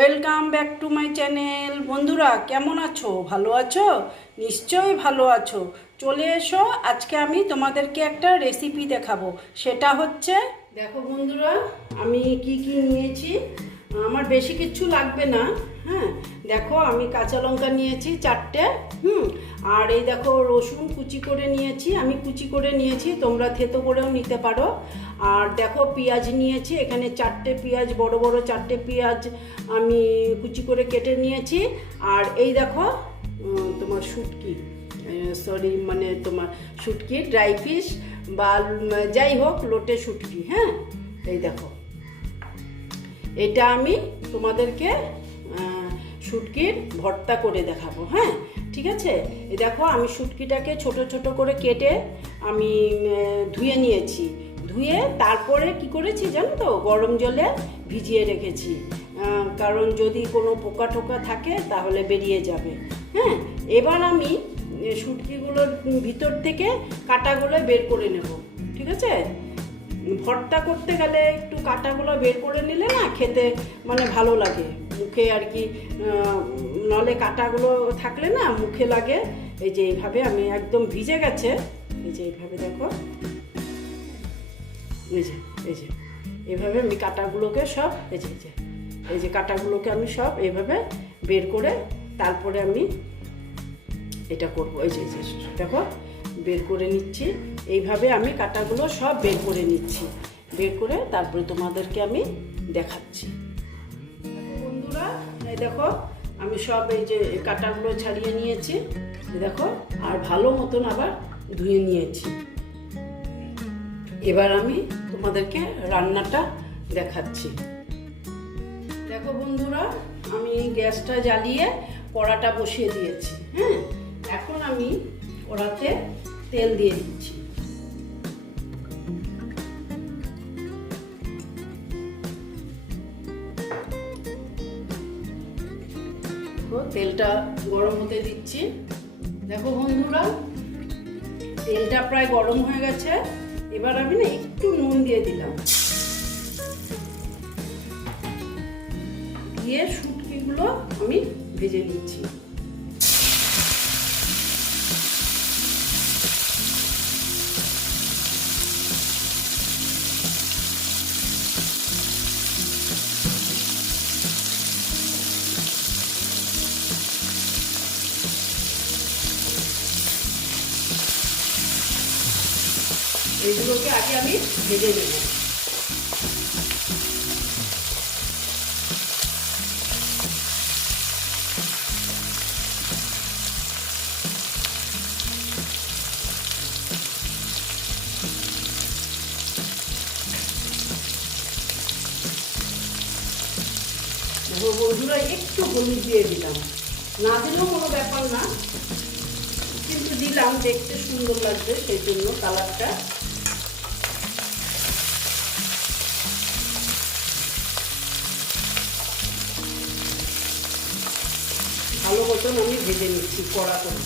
Welcome back to my channel. বন্ধুরা, কেমন আছো? ভালো আছো? নিশ্চয়ই ভালো আছো। চলে এসো, আজকে আমি তোমাদেরকে একটা রেসিপি দেখাবো। সেটা হচ্ছে, দেখো বন্ধুরা, আমি কি কি নিয়েছি? আমার বেশি কিছু লাগবে না হ্যাঁ? দেখো, আমি কাঁচা লঙ্কা নিয়েছি চারটে, হুম? আর এই দেখো, রসুন কুচি করে নিয়েছি, আমি কুচি করে নিয়েছি, তোমরা থেতো করেও নিতে পারো। আর দেখো, পেঁয়াজ নিয়েছি, এখানে চারটে পেঁয়াজ, বড় বড় চারটে পেঁয়াজ আমি কুচি করে কেটে নিয়েছি। আর এই দেখো তোমার শুটকি সরি মানে তোমার শুটকি ড্রাই ফিশ বা যাই হোক, লোটে শুটকি হ্যাঁ? এই দেখো। এটা আমি তোমাদেরকে শুটকির ভর্তা করে দেখাবো হ্যাঁ? ঠিক আছে? দেখো, আমি শুটকিটাকে ছোট ছোট করে কেটে আমি ধুয়ে নিয়েছি। ধুয়ে তারপরে কি করেছি জানো তো? গরম জলে ভিজিয়ে রেখেছি। কারণ যদি কোনো পোকা টোকা থাকে তাহলে বেরিয়ে যাবে হ্যাঁ? এবার আমি শুটকিগুলোর ভিতর থেকে কাটাগুলো বের করে নেব, ঠিক আছে? ভর্তা করতে গেলে একটু কাটাগুলো বের করে নিলে না খেতে মানে ভালো লাগে। মুখে আর কি নলে কাটাগুলো থাকলে না মুখে লাগে। এই যে এইভাবে আমি একদম ভিজে গেছে। এই যে এইভাবে দেখো। এই যে এই যে। এইভাবে আমি কাটাগুলোকে সব, এই যে এই যে এই যে কাটাগুলোকে আমি সব এইভাবে বের করে তারপরে আমি এটা করব। এই যে, দেখো, বের করে নিচ্ছি। এইভাবে আমি কাটাগুলো সব বের করে নিচ্ছি। বের করে তারপরে তোমাদেরকে আমি দেখাচ্ছি। বন্ধুরা, এই দেখো, আমি সব এই যে কাটাগুলো ছাড়িয়ে নিয়েছি। দেখো, আর ভালো মতন আবার ধুয়ে নিয়েছি। এবার আমি তোমাদেরকে রান্নাটা দেখাচ্ছি। দেখো বন্ধুরা, আমি গ্যাসটা জ্বালিয়ে কড়াটা বসিয়ে দিয়েছি হ্যাঁ? এখন আমি কড়াতে তেল দিয়ে দিচ্ছি। দেখো, তেলটা গরম হতে দিচ্ছি। দেখো বন্ধুরা তেলটা প্রায় গরম হয়ে গেছে। এবার আমি না একটু নুন দিয়ে দিলাম। দিয়ে শুটকিগুলো আমি ভেজে নিচ্ছি। এইগুলোকে আগে আমি ভেজে নেব। একটু হলুদ দিয়ে দিলাম। না দিলেও কোনো ব্যাপার না, কিন্তু দিলাম, দেখতে সুন্দর লাগবে সেই জন্য কালারটা ভালো মতন আমি ভেজে নিচ্ছি কড়া করে।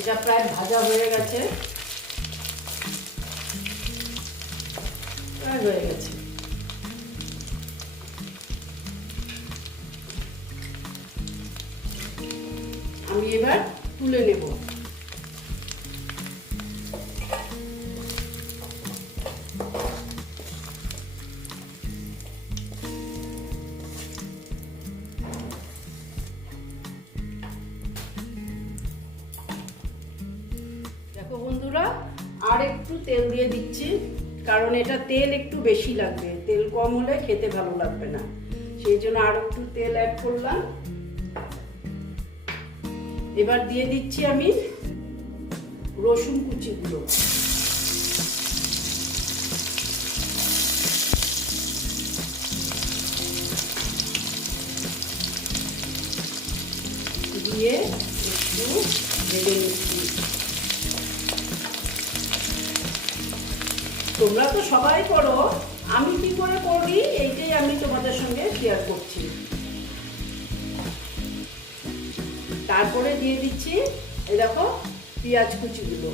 এটা প্রায় ভাজা হয়ে গেছে। হয়ে গেছে। আমি এবার তুলে নেব। দেখো বন্ধুরা আর একটু তেল দিয়ে দিচ্ছি। কারণ এটা তেল একটু বেশি লাগবে। তেল কম হলে খেতে ভালো লাগবে না। সেই জন্য আর একটু তেল অ্যাড করলাম। এবার দিয়ে দিচ্ছি আমি রসুন কুচিগুলো। দিয়ে একটু ভেজে নিচ্ছি তোমরা তো সবাই পড়ো আমি কি করে করি? এইটাই আমি তোমাদের সঙ্গে শেয়ার করছি। তারপরে দিয়ে দিচ্ছি, এই দেখো, পেঁয়াজ কুচিগুলো।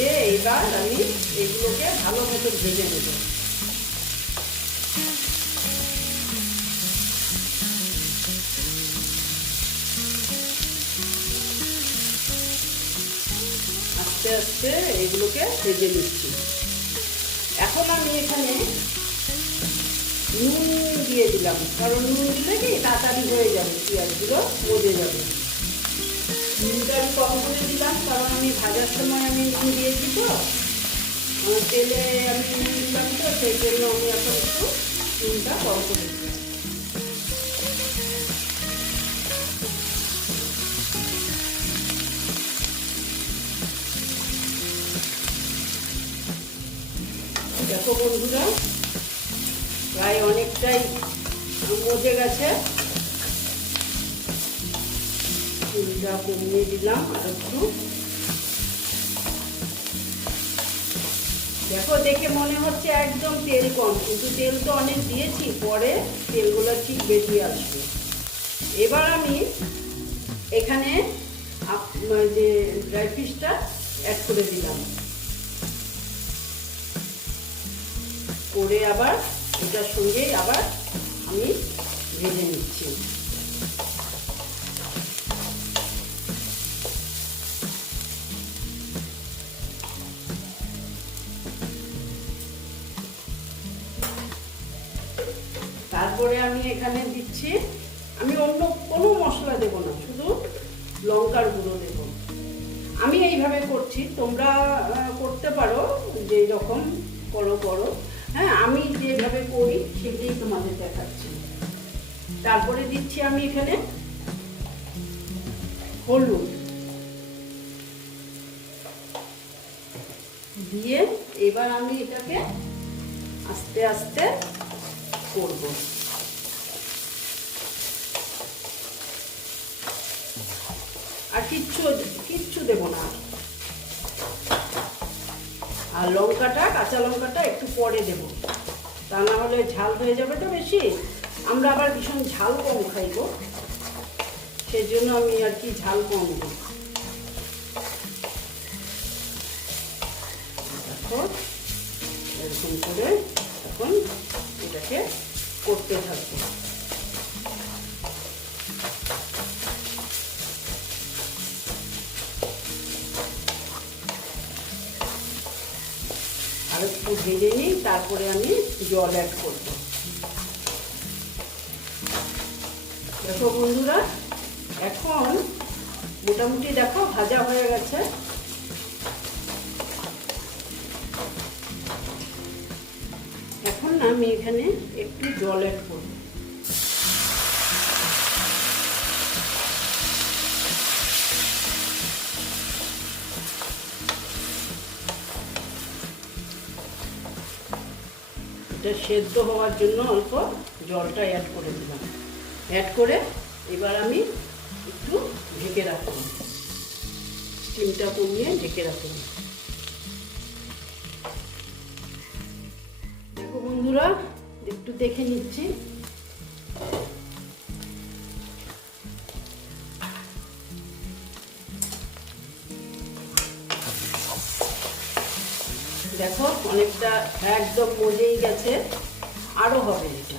দিয়ে এইবার আমি এগুলোকে ভালো মতো ভেজে নেব। আস্তে আস্তে এগুলোকে ভেজে নিচ্ছি। এখন আমি এখানে নুন দিয়ে দিলাম, কারণ নুন দিলে কি তাড়াতাড়ি হয়ে যাবে, পেঁয়াজগুলো মজে যাবে। নুনটা আমি কম করে দিলাম, কারণ আমি ভাজার সময় আমি নুন দিয়েছি তো। তেলে আমি নুন দিলাম তো, সেই জন্য আমি এখন একটু নুনটা কম করে দিলাম। দেখো বন্ধুরা, প্রায় অনেকটাই মজে গেছে। চুলটা কমিয়ে দিলাম আর একটু। দেখো, দেখে মনে হচ্ছে একদম তেল কম, কিন্তু তেল তো অনেক দিয়েছি, পরে তেলগুলো ঠিক বেরিয়ে আসবে। এবার আমি এখানে আপ- যে ড্রাই ফিশটা অ্যাড করে দিলাম। করে আবার এটার সঙ্গেই আবার আমি ভেজে নিচ্ছি। আমি এইভাবে করছি, তোমরা করতে পারো, যে রকম করো করো। হ্যাঁ আমি যেভাবে করি, সেটাই তোমাদের দেখাচ্ছি। তারপরে দিচ্ছি আমি এখানে হলুদ। দিয়ে এবার আমি এটাকে আস্তে আস্তে করব। আর কিচ্ছু কিচ্ছু দেবো না। আর লঙ্কাটা, কাঁচা লঙ্কাটা একটু পরে দেবো। তা না হলে ঝাল হয়ে যাবে তো বেশি। আমরা আবার ভীষণ ঝাল কম খাইব সেই জন্য আমি আর কি ঝাল কম দিই এরকম করে এখন এটাকে করতে থাকব। তারপরে আমি জল অ্যাড করব। দেখো বন্ধুরা, এখন মোটামুটি দেখো ভাজা হয়ে গেছে। এখন আমি এখানে একটু জল অ্যাড করব। এটা সেদ্ধ হওয়ার জন্য অল্প জলটা অ্যাড করে দিলাম। অ্যাড করে এবার আমি একটু ঢেকে রাখলাম স্টিমটা কমিয়ে ঢেকে রাখলাম দেখো বন্ধুরা, একটু দেখে নিচ্ছি। অনেকটা একদম মজেই গেছে। আরও হবে এটা।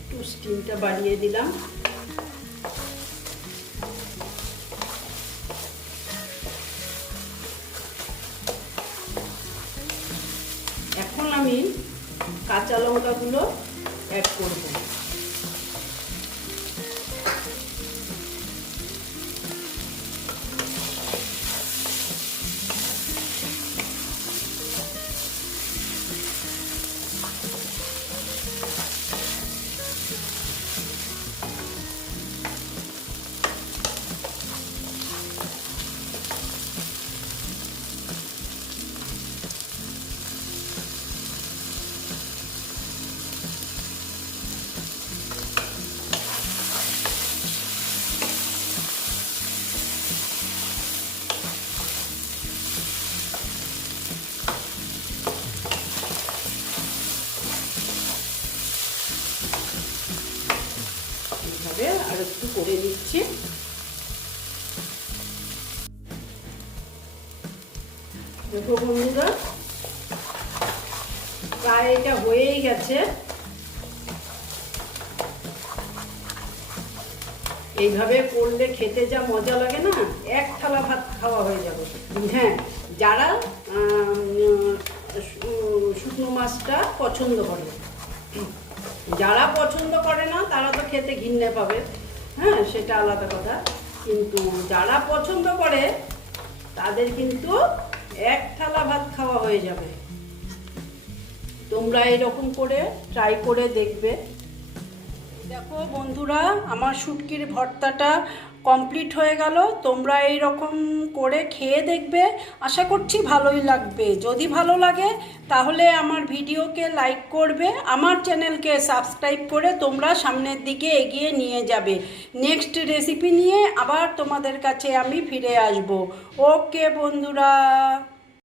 একটু স্টিমটা বাড়িয়ে দিলাম। এখন আমি কাঁচা লঙ্কাগুলো অ্যাড করব। করে নিচ্ছি। দেখো বন্ধুরা, প্রায় এটা হয়েই গেছে। এইভাবে করলে খেতে যা মজা লাগে না, এক থালা ভাত খাওয়া হয়ে যাবে। হ্যাঁ যারা শুকনো মাছটা পছন্দ করে। যারা পছন্দ করে না, তারা তো খেতে ঘিন্নে পাবে। হ্যাঁ সেটা আলাদা কথা। কিন্তু যারা পছন্দ করে, তাদের কিন্তু এক থালা ভাত খাওয়া হয়ে যাবে। তোমরা এরকম করে ট্রাই করে দেখবে। দেখো বন্ধুরা, আমার শুটকির ভর্তাটা কমপ্লিট হয়ে গেল। তোমরা এই রকম করে খেয়ে দেখবে। আশা করছি ভালোই লাগবে। যদি ভালো লাগে, তাহলে আমার ভিডিওকে লাইক করবে, আমার চ্যানেলকে সাবস্ক্রাইব করে তোমরা সামনের দিকে এগিয়ে নিয়ে যাবে। নেক্সট রেসিপি নিয়ে আবার তোমাদের কাছে আমি ফিরে আসব। ওকে বন্ধুরা।